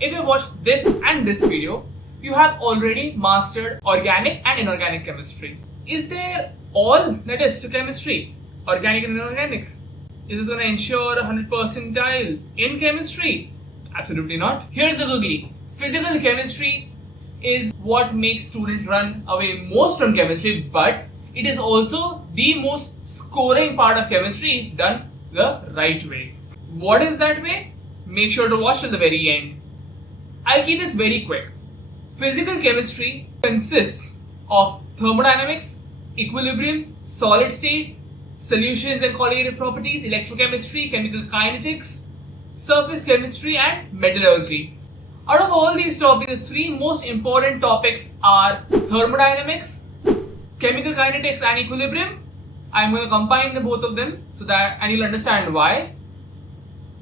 If you watch this and this video, you have already mastered organic and inorganic chemistry. Is there all that is to chemistry? Organic and inorganic? Is this going to ensure 100 percentile in chemistry? Absolutely not. Here's the googly. Physical chemistry is what makes students run away most from chemistry, but it is also the most scoring part of chemistry if done the right way. What is that way? Make sure to watch till the very end. I'll keep this very quick. Physical chemistry consists of thermodynamics, equilibrium, solid states, solutions and qualitative properties, electrochemistry, chemical kinetics, surface chemistry, and metallurgy. Out of all these topics, the three most important topics are thermodynamics, chemical kinetics, and equilibrium. I'm going to combine the both of them and you'll understand why.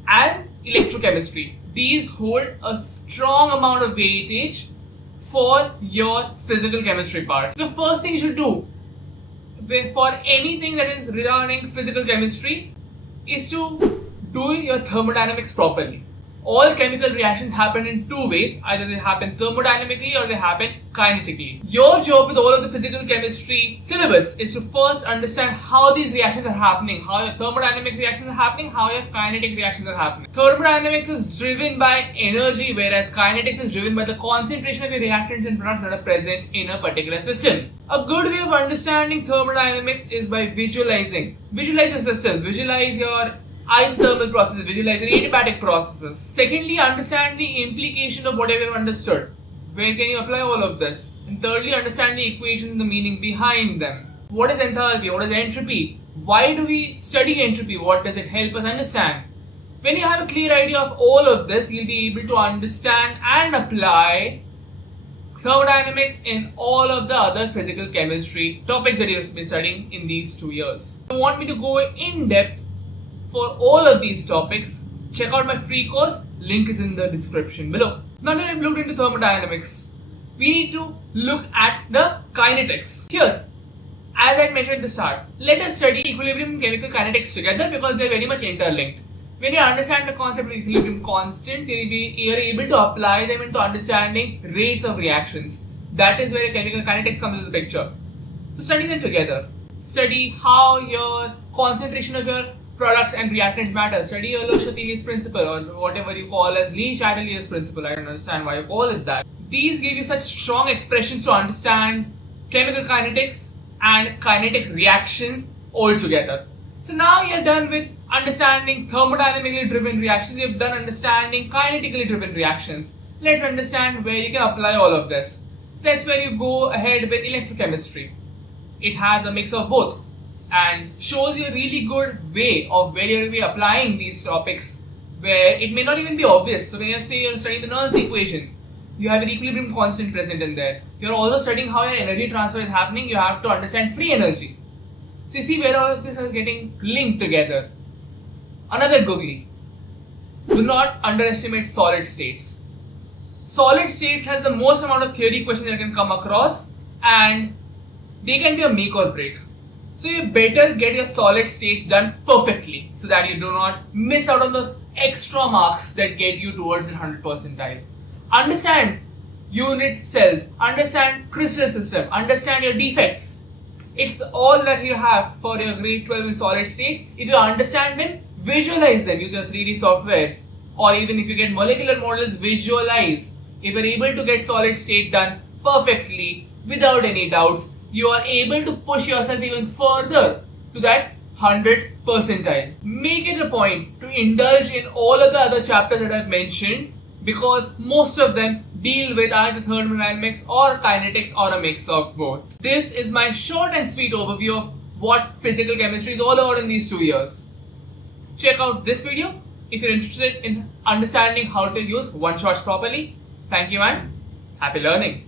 And electrochemistry. These hold a strong amount of weightage for your physical chemistry part. The first thing you should do for anything that is regarding physical chemistry is to do your thermodynamics properly. All chemical reactions happen in two ways. Either they happen thermodynamically or they happen kinetically. Your job with all of the physical chemistry syllabus is to first understand how these reactions are happening, how your thermodynamic reactions are happening, how your kinetic reactions are happening. Thermodynamics is driven by energy, whereas kinetics is driven by the concentration of your reactants and products that are present in a particular system. A good way of understanding thermodynamics is by visualizing. Visualize your systems, visualize your isothermal processes, visualize your adiabatic processes. Secondly, understand the implication of whatever you've understood. Where can you apply all of this? And thirdly, understand the equation and the meaning behind them. What is enthalpy? What is entropy? Why do we study entropy? What does it help us understand? When you have a clear idea of all of this, you'll be able to understand and apply thermodynamics in all of the other physical chemistry topics that you've been studying in these 2 years. If you want me to go in depth for all of these topics, check out my free course, link is in the description below. Now that I've looked into thermodynamics, we need to look at the kinetics. Here, as I mentioned at the start, let us study equilibrium and chemical kinetics together because they're very much interlinked. When you understand the concept of equilibrium constants, you're able to apply them into understanding rates of reactions. That is where chemical kinetics comes into the picture. So study them together. Study how your concentration of your products and reactants matter. Study your Le Chatelier's principle, or whatever you call as Le Chatelier's principle. I don't understand why you call it that. These give you such strong expressions to understand chemical kinetics and kinetic reactions all together. So now you're done with understanding thermodynamically driven reactions. You've done understanding kinetically driven reactions. Let's understand where you can apply all of this. So that's where you go ahead with electrochemistry. It has a mix of both and shows you a really good way of where you'll be applying these topics where it may not even be obvious. So when you're studying the Nernst equation, you have an equilibrium constant present in there. You're also studying how your energy transfer is happening. You have to understand free energy. So you see where all of this is getting linked together. Another googly. Do not underestimate solid states. Solid states has the most amount of theory questions that can come across, and they can be a make or break. So you better get your solid states done perfectly so that you do not miss out on those extra marks that get you towards the 100 percentile. Understand unit cells, understand crystal system, understand your defects. It's all that you have for your grade 12 in solid states. If you understand them, visualize them, use your 3D softwares, or even if you get molecular models, visualize. If you're able to get solid state done perfectly without any doubts, you are able to push yourself even further to that 100 percentile. Make it a point to indulge in all of the other chapters that I've mentioned because most of them deal with either thermodynamics or kinetics or a mix of both. This is my short and sweet overview of what physical chemistry is all about in these 2 years. Check out this video if you're interested in understanding how to use one-shots properly. Thank you and happy learning.